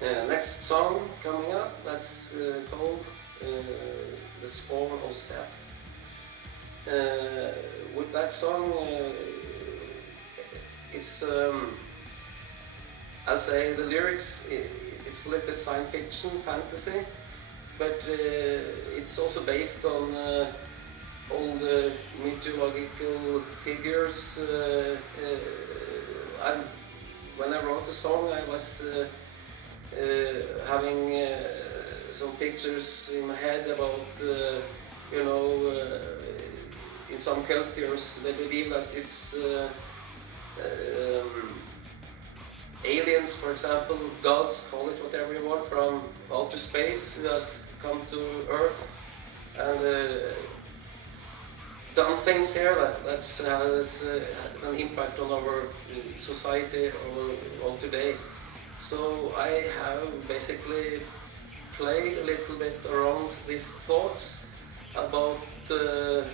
Next song coming up, that's called the Spawn of Seth. With that song, it's I'll say the lyrics, it's a little bit science fiction, fantasy, but it's also based on all the mythological figures. When I wrote the song, I was having some pictures in my head about, in some cultures they believe that it's aliens, for example, gods, call it whatever you want, from outer space who has come to Earth and done things here that has an impact on our society of today. So I have basically played a little bit around these thoughts about that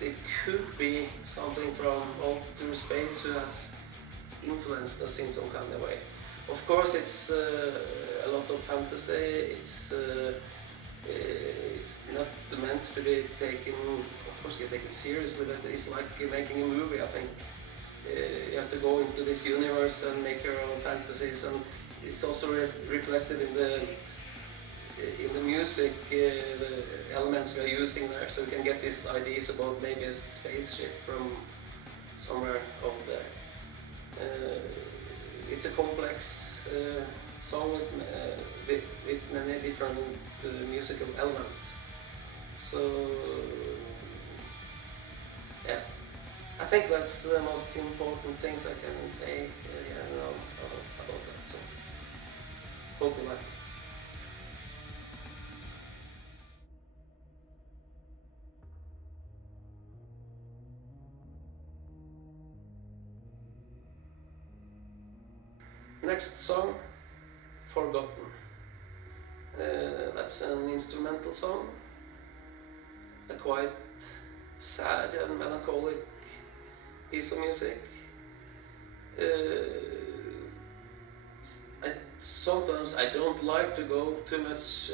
it could be something from outer space who has influenced us in some kind of way. Of course, it's a lot of fantasy. It's not meant to be taken, of course, get taken seriously, but it's like making a movie. I think you have to go into this universe and make your own fantasies, and it's also reflected in the music, the elements we are using there, so we can get these ideas about maybe a spaceship from somewhere out there. It's a complex song with many different musical elements. So yeah, I think that's the most important things I can say now about that. So hope you like it. Next song, Forgotten. That's an instrumental song, a quite sad and melancholic piece of music. Sometimes I don't like to go too much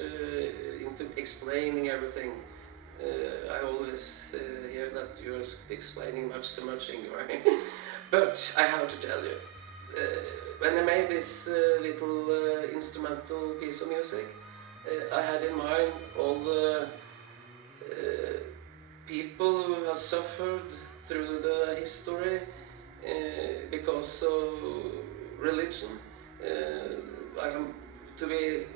into explaining everything. I always hear that you're explaining much too much, Ingar. But I have to tell you, when I made this little instrumental piece of music, I had in mind all the people who have suffered through the history because of religion. I am to be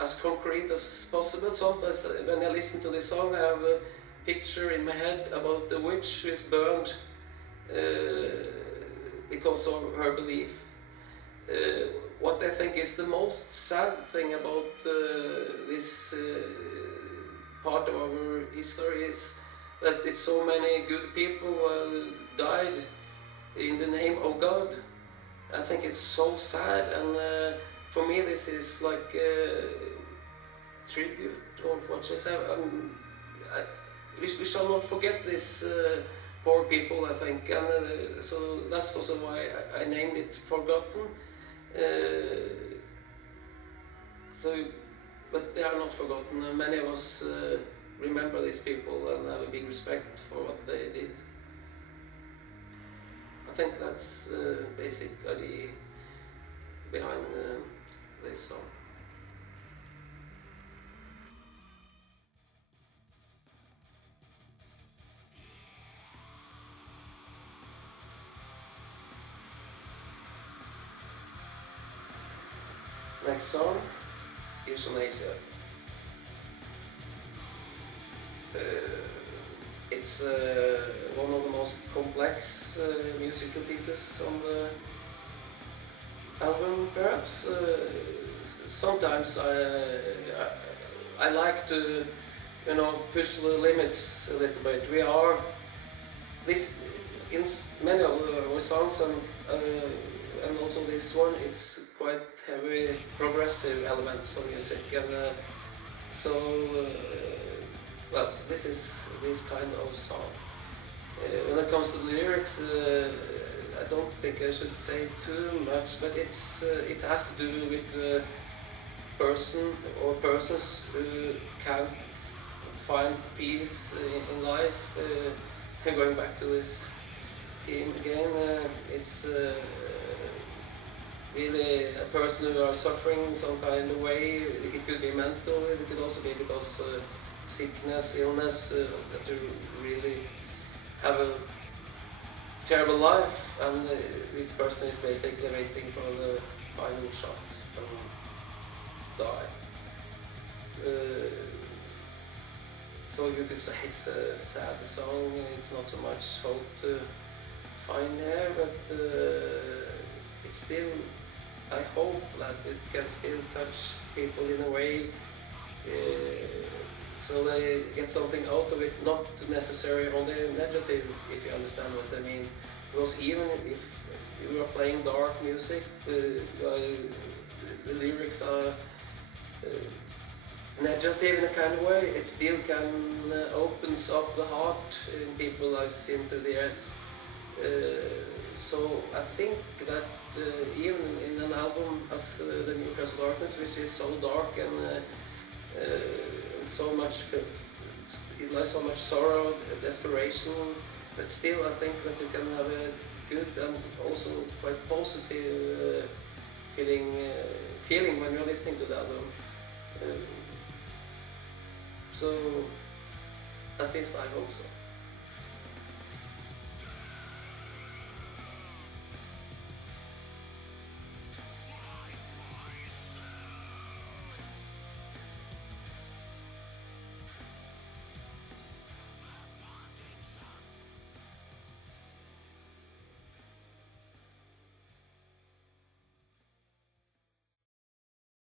as concrete as possible. Sometimes when I listen to this song, I have a picture in my head about the witch who is burned because of her belief. What I think is the most sad thing about this part of our history is that it's so many good people who died in the name of God. I think it's so sad, and for me this is like a tribute, or what should I say, we shall not forget this poor people, I think, and so that's also why I named it Forgotten. But they are not forgotten. Many of us remember these people and have a big respect for what they did. I think that's the basic idea behind this song. Next song, Euthanasia. It's one of the most complex musical pieces on the album, perhaps. Sometimes I like to, push the limits a little bit. We are this in many of our songs and also this one. It's quite heavy, progressive elements of music, and well, this is this kind of song. When it comes to the lyrics, I don't think I should say too much, but it has to do with the person or persons who can't find peace in life. Going back to this theme again, it's really a person who are suffering in some kind of way. It could be mental, it could also be because sickness, illness, that you really have a terrible life, and this person is basically waiting for the final shot and die. So you could say it's a sad song, it's not so much hope to find there, but it's still, I hope that it can still touch people in a way so they get something out of it, not necessarily only negative, if you understand what I mean. Because even if you are playing dark music, the lyrics are negative in a kind of way, it still can opens up the heart in people I've seen through the years. So I think that even in an album as the new CREST of Darkness, which is so dark and so much, it lies so much sorrow, desperation, but still I think that you can have a good and also quite positive feeling when you're listening to the album. So at least I hope so.